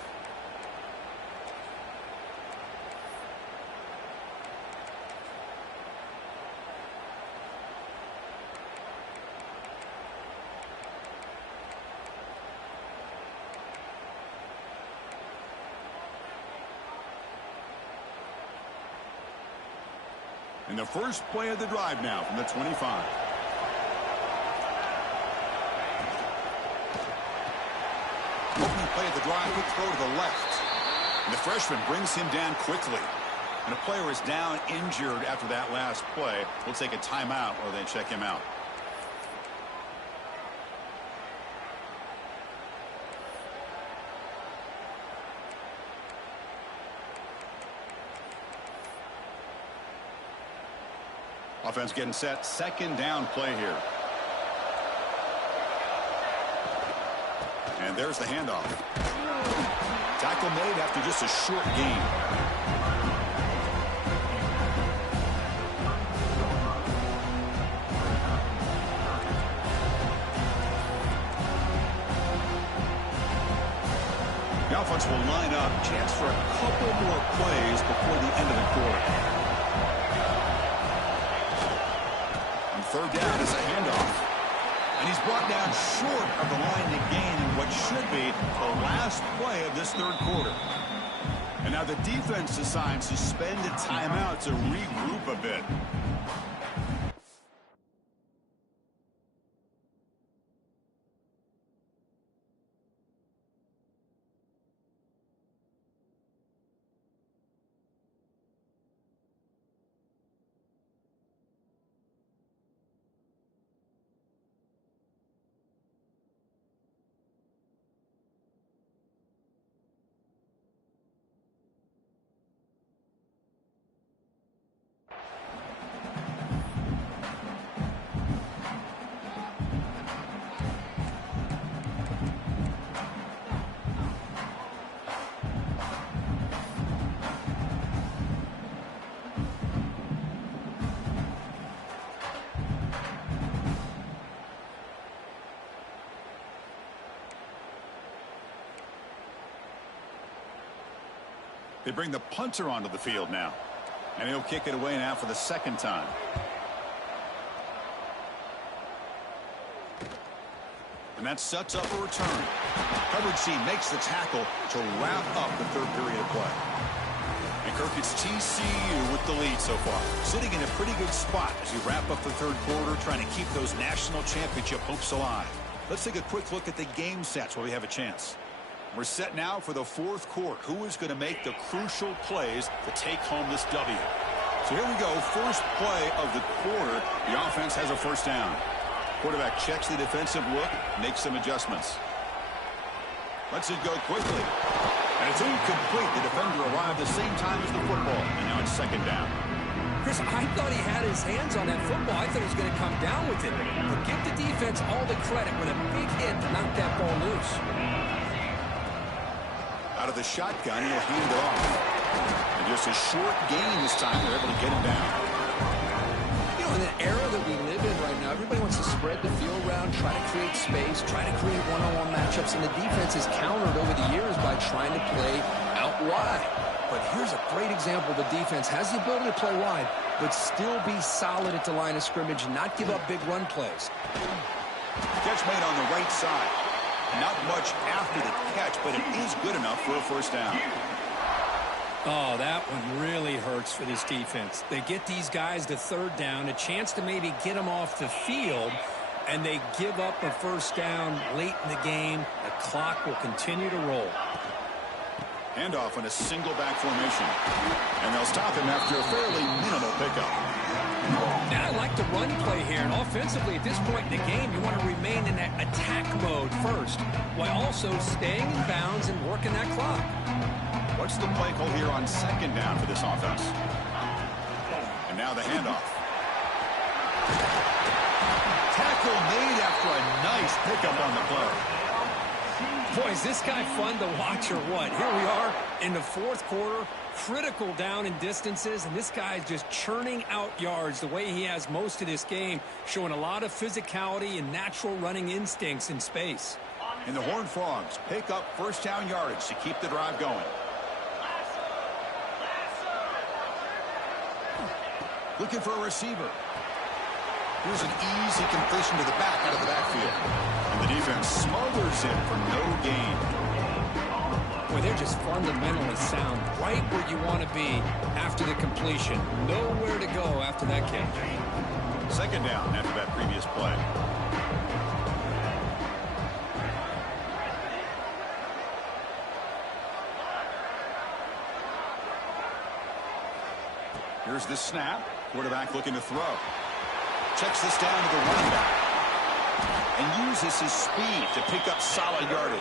And the first play of the drive now from the 25. Opening play of the drive, quick throw to the left. And the freshman brings him down quickly. And a player is down injured after that last play. We'll take a timeout or they check him out. Offense getting set. Second down play here. And there's the handoff. Tackle made after just a short gain. The offense will line up. Chance for a couple more plays before the end of the quarter. And third down is a handoff. And he's brought down short of the line to gain in what should be the last play of this third quarter. And now the defense decides to spend a timeout to regroup a bit. They bring the punter onto the field now. And he'll kick it away now for the second time. And that sets up a return. Coverage C makes the tackle to wrap up the third period of play. And Kirk, it's TCU with the lead so far. Sitting in a pretty good spot as we wrap up the third quarter, trying to keep those national championship hopes alive. Let's take a quick look at the game sets while we have a chance. We're set now for the fourth quarter. Who is going to make the crucial plays to take home this W? So here we go. First play of the quarter. The offense has a first down. Quarterback checks the defensive look, makes some adjustments. Lets it go quickly. And it's incomplete. The defender arrived the same time as the football. And now it's second down. Chris, I thought he had his hands on that football. I thought he was going to come down with it. But give the defense all the credit with a big hit to knock that ball loose. Out of the shotgun, he'll hand it off. And just a short gain this time. They're able to get him down. You know, in the era that we live in right now, everybody wants to spread the field around, try to create space, try to create one-on-one matchups, and the defense is countered over the years by trying to play out wide. But here's a great example. The defense has the ability to play wide, but still be solid at the line of scrimmage and not give up big run plays. Catch made on the right side. Not much after the catch, but it is good enough for a first down. Oh, that one really hurts for this defense. They get these guys to third down, a chance to maybe get them off the field, and they give up a first down late in the game. The clock will continue to roll. Handoff in a single back formation. And they'll stop him after a fairly minimal pickup. And I like the run play here. And offensively, at this point in the game, you want to remain in that attack mode first, while also staying in bounds and working that clock. What's the play call here on second down for this offense? And now the handoff. Tackle made after a nice pickup on the play. Boy, is this guy fun to watch or what? Here we are in the fourth quarter, critical down in distances, and this guy is just churning out yards the way he has most of this game, showing a lot of physicality and natural running instincts in space. And the Horned Frogs pick up first down yardage to keep the drive going. Looking for a receiver. Here's an easy completion to the back out of the backfield. And the defense smothers it for no gain. Boy, they're just fundamentally sound, right where you want to be after the completion. Nowhere to go after that catch. Second down after that previous play. Here's the snap. Quarterback looking to throw. Checks this down to the running back. And uses his speed to pick up solid yardage.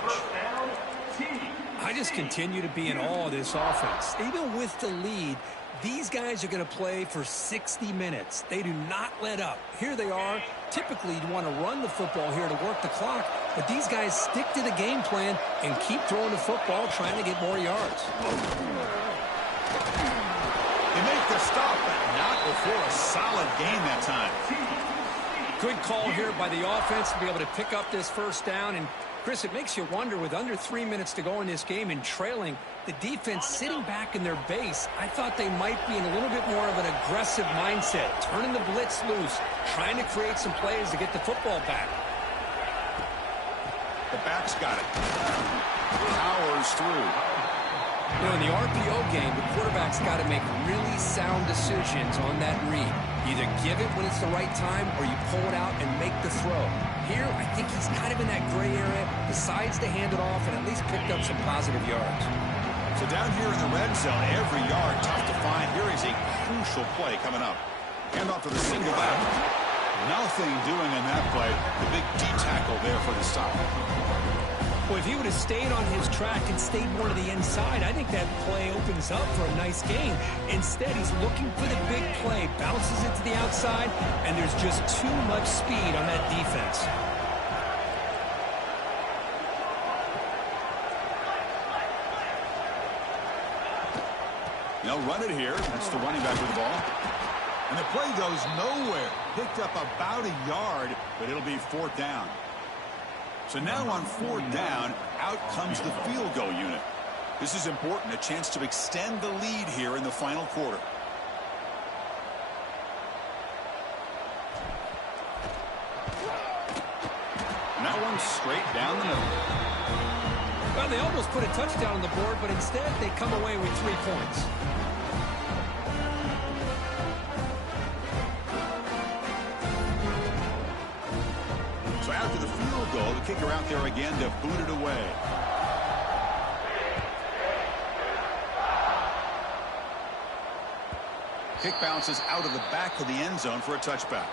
I just continue to be in awe of this offense. Even with the lead, these guys are going to play for 60 minutes. They do not let up. Here they are. Typically, you want to run the football here to work the clock, but these guys stick to the game plan and keep throwing the football, trying to get more yards. They make the stop, but not before a solid gain that time. Good call here by the offense to be able to pick up this first down. And, Chris, it makes you wonder, with under 3 minutes to go in this game and trailing, the defense sitting back in their base, I thought they might be in a little bit more of an aggressive mindset, turning the blitz loose, trying to create some plays to get the football back. The back's got it. Powers through. You know, in the RPO game, the quarterback's got to make really sound decisions on that read. Either give it when it's the right time or you pull it out and make the throw. Here, I think he's kind of in that gray area, decides to hand it off and at least picked up some positive yards. So down here in the red zone, every yard tough to find. Here is a crucial play coming up. Hand off to the single back. Nothing doing in that play. The big D tackle there for the stop. Well, if he would have stayed on his track and stayed more to the inside, I think that play opens up for a nice gain. Instead, he's looking for the big play, bounces it to the outside, and there's just too much speed on that defense. They'll run it here. That's the running back with the ball. And the play goes nowhere. Picked up about a yard, but it'll be fourth down. So now on fourth down, out comes the field goal unit. This is important, a chance to extend the lead here in the final quarter. And that one's straight down the middle. Well, they almost put a touchdown on the board, but instead they come away with 3 points. So after the field goal, the kicker out there again to boot it away. Kick bounces out of the back of the end zone for a touchback.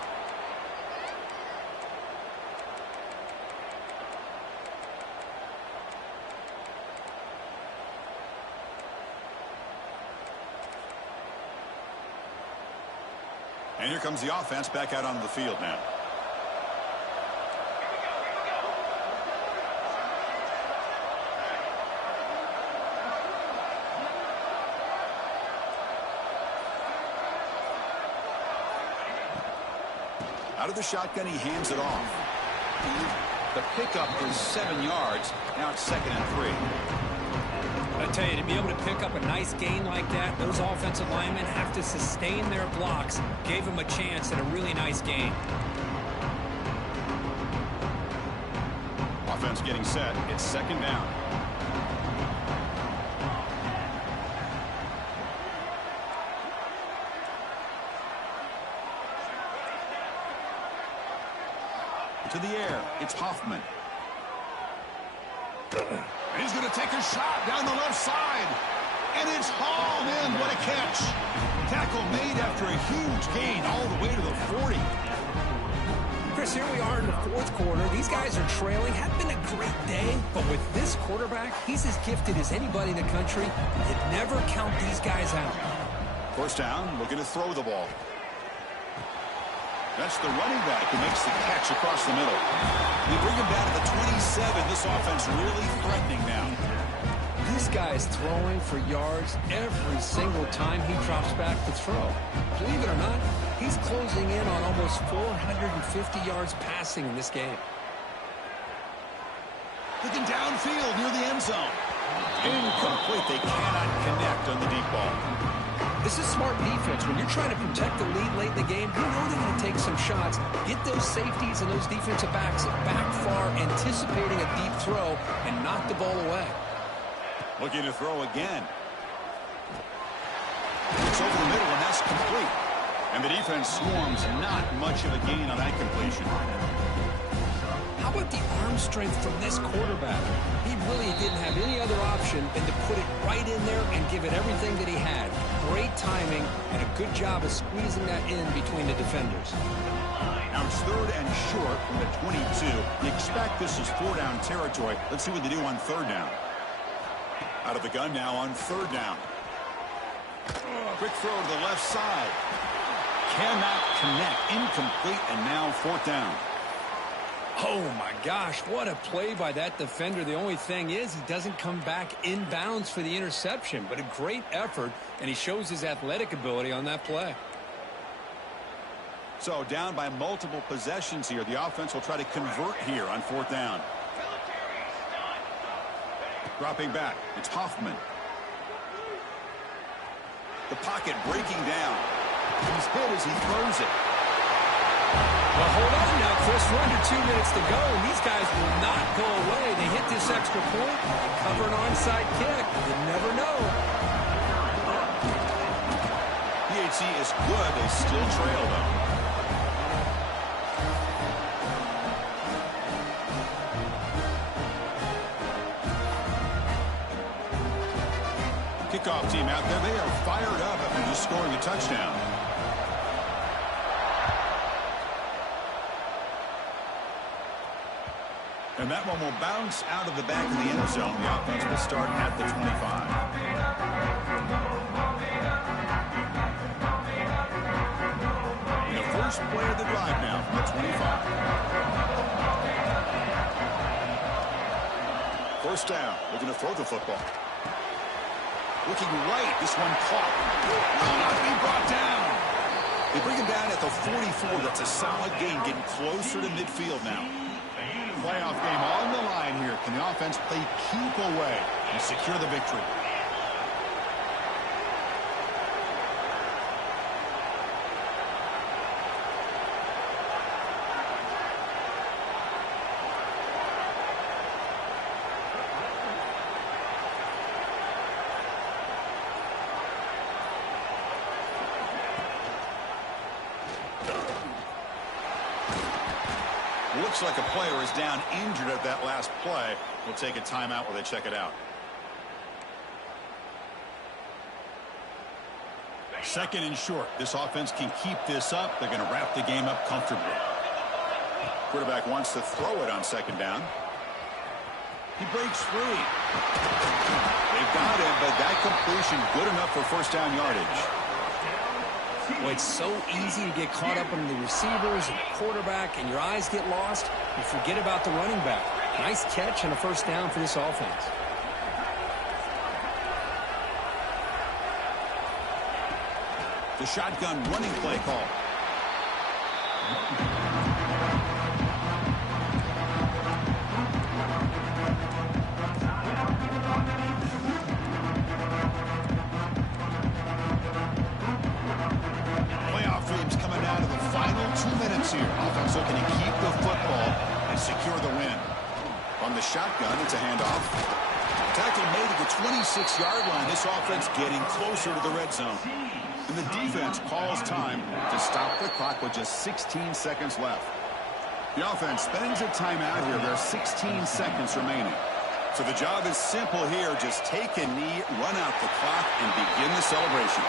And here comes the offense back out onto the field now. Out of the shotgun, he hands it off. The pickup is 7 yards. Now it's 2nd and 3. I tell you, to be able to pick up a nice gain like that, those offensive linemen have to sustain their blocks. Gave him a chance at a really nice gain. Offense getting set. It's 2nd down. To the air, it's Hoffman. He's going to take a shot down the left side. And it's hauled in. What a catch. Tackle made after a huge gain all the way to the 40. Chris, here we are in the fourth quarter. These guys are trailing. Had been a great day, but with this quarterback, he's as gifted as anybody in the country. You'd never count these guys out. First down, looking to throw the ball. That's the running back who makes the catch across the middle. We bring him down to the 27. This offense really threatening now. This guy's throwing for yards every single time he drops back to throw. Believe it or not, he's closing in on almost 450 yards passing in this game. Looking downfield near the end zone. Incomplete. They cannot connect on the deep ball. This is smart defense. When you're trying to protect the lead late in the game, you know they're going to take some shots, get those safeties and those defensive backs back far, anticipating a deep throw, and knock the ball away. Looking to throw again. It's over the middle, and that's complete. And the defense swarms not much of a gain on that completion. How about the arm strength from this quarterback? He really didn't have any other option than to put it right in there and give it everything that he had. Great timing and a good job of squeezing that in between the defenders. Now it's 3rd and short from the 22. You expect this is 4-down territory. Let's see what they do on 3rd down. Out of the gun now on 3rd down. Quick throw to the left side. Cannot connect. Incomplete, and now 4th down. Oh, my gosh, what a play by that defender. The only thing is he doesn't come back inbounds for the interception, but a great effort, and he shows his athletic ability on that play. So down by multiple possessions here. The offense will try to convert here on 4th down. Dropping back. It's Hoffman. The pocket breaking down. He's hit as he throws it. Well, hold on now, Chris. We're under 2 minutes to go, and these guys will not go away. They hit this extra point, cover an onside kick. You never know. PHC is good. They still trail, though. Kickoff team out there. They are fired up after just scoring a touchdown. And that one will bounce out of the back of the end zone. The offense will start at the 25. The first play of the drive now from the 25. First down. Looking to throw the football. Looking right. This one caught. Will not be brought down. They bring him down at the 44. That's a solid gain, getting closer to midfield now. Playoff game on the line here. Can the offense play keep away and secure the victory? Looks like a player is down injured at that last play. We'll take a timeout while they check it out. 2nd and short. This offense can keep this up. They're going to wrap the game up comfortably. Quarterback wants to throw it on 2nd down. He breaks free. They got him, but that completion good enough for 1st down yardage. Well, it's so easy to get caught up in the receivers and the quarterback, and your eyes get lost. You forget about the running back. Nice catch and a 1st down for this offense. The shotgun running play call. Here. Offense looking to keep the football and secure the win. On the shotgun, it's a handoff. Tackle made at the 26-yard line. This offense getting closer to the red zone. And the defense calls time to stop the clock with just 16 seconds left. The offense spends a timeout here. There are 16 seconds remaining. So the job is simple here. Just take a knee, run out the clock, and begin the celebration.